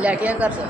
لیٹیا کر سا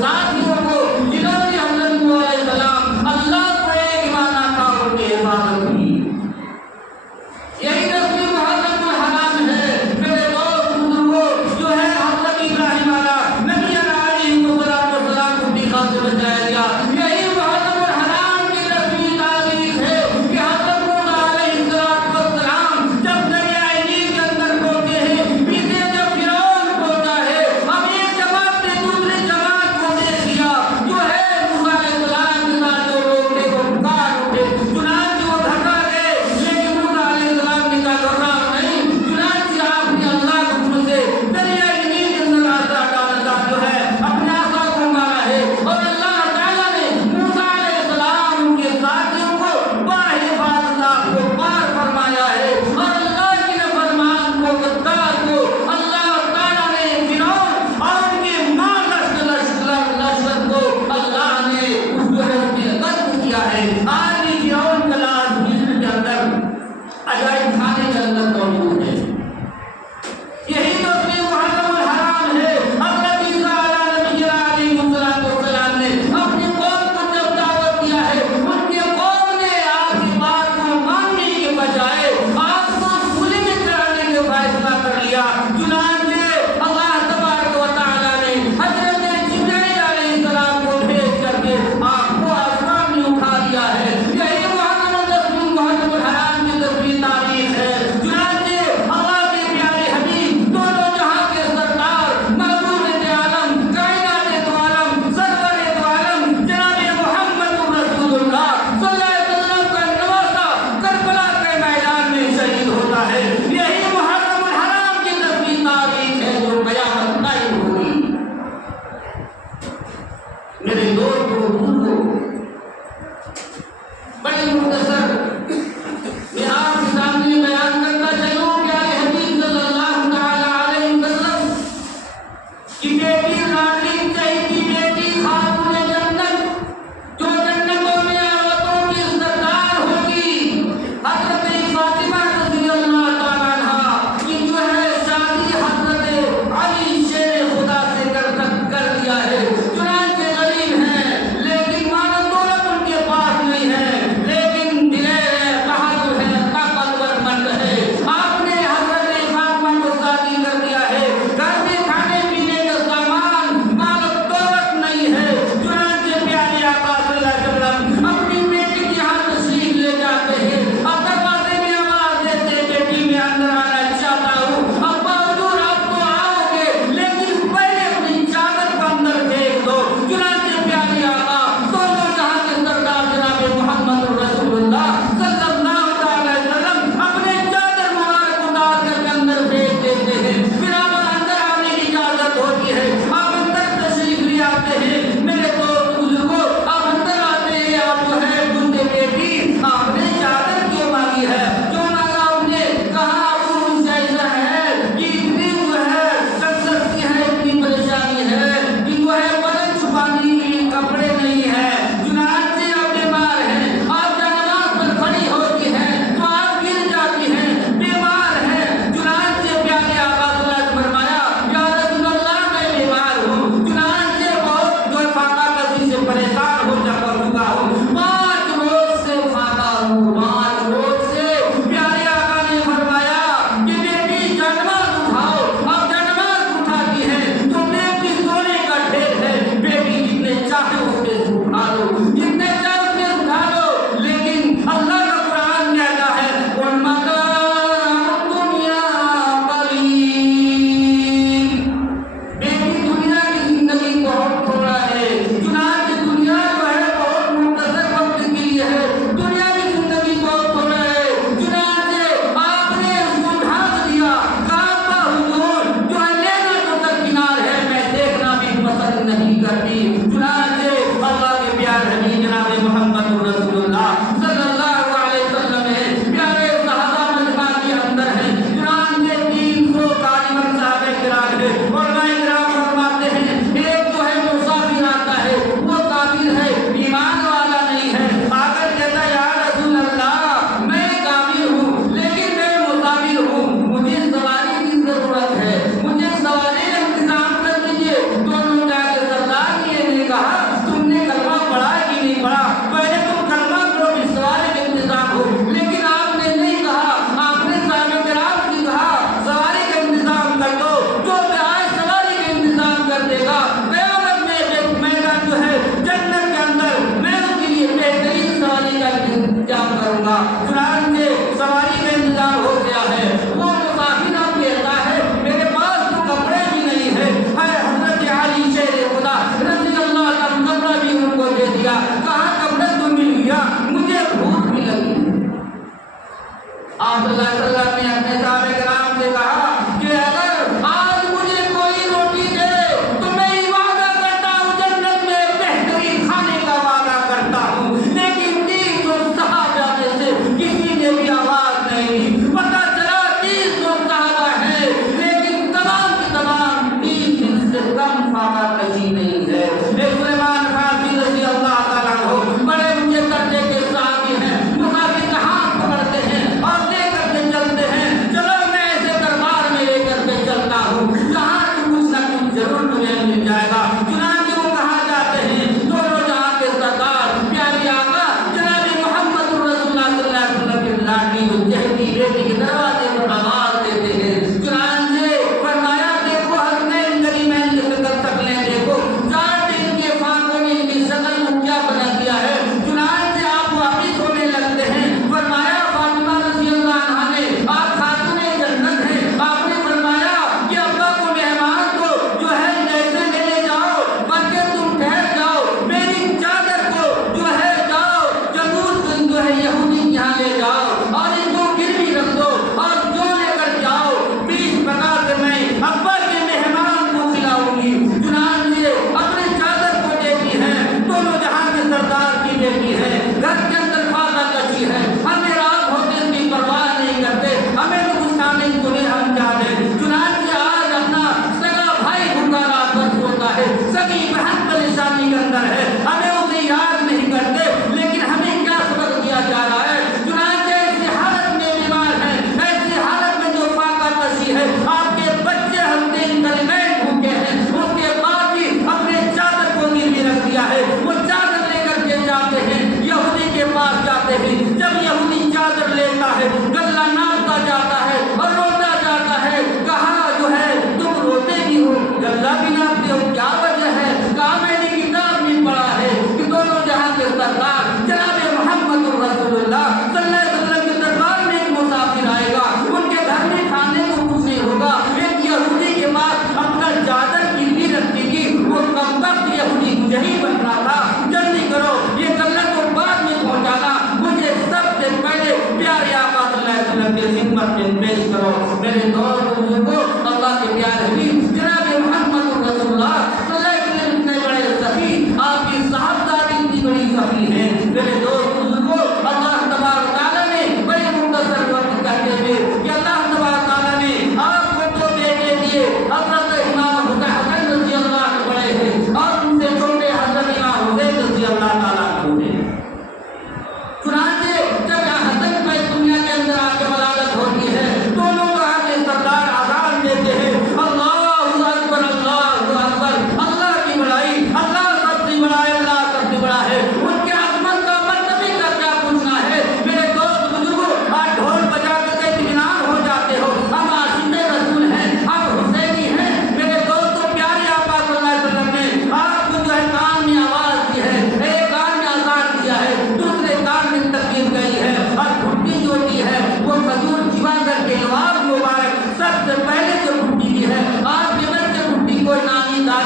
साथ کہ بیٹی لاڈلی چہیتی بیٹی خاتون جنت جو جنتوں میں عورتوں کی سردار ہوگی، حضرت فاطمہ رضی اللہ تعالیٰ عنہا کی جو ہے شادی حضرت علی شیر خدا سے کر دیا ہے۔ چنانچہ غریب ہیں لیکن مال و دولت ان کے پاس نہیں ہے، لیکن دلیر ہے، بہادر ہے، طاقتور مرد ہے۔ آپ نے حضرت فاطمہ کو شادی کر دیا ہے، گھر میں کھانے پینے کا سامان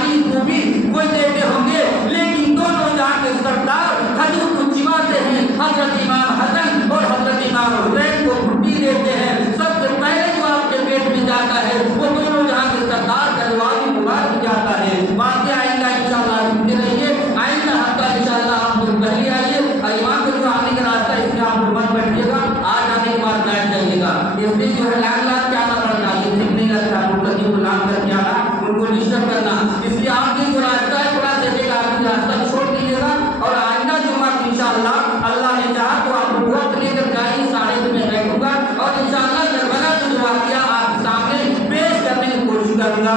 वारिस को भी कोई देते होंगे, लेकिन दोनों जहां के सरदार हजूर को चिमाते हैं। हजरत इमाम हसन और हजरत इमाम हुसैन को छुट्टी देते हैं। सबसे पहले जो आपके पेट में जाता है वो दोनों जहां के सरदार का जवाबी मुबारक जाता है। वाक़या आइंदा इंशाअल्लाह सुनते रहिए। आइंदा हफ्ता इंशाअल्लाह आप लोग पहले आइए और इमाम को जो आने का रास्ता इसमें आप लोग मत बैठिएगा, आज आने के बाद बैठ जाइएगा। इसलिए जो है लाख लाख क्या आना पड़ता है, ये ठीक नहीं लगता, मुर्तकी को लाभ करके आना, उनको डिस्टर्ब करना। इसलिए आपके जो रास्ता है थोड़ा सा एक आदमी रास्ता छोड़ दीजिएगा और आइंदा जुम्मा इंशाअल्लाह अल्लाह ने चाहा तो आप लोग वक्त लेकर गाड़ी 3:30 में बैठूंगा और इंशाअल्लाह करबला का जो वाक़या आपके सामने पेश करने की कोशिश करूंगा।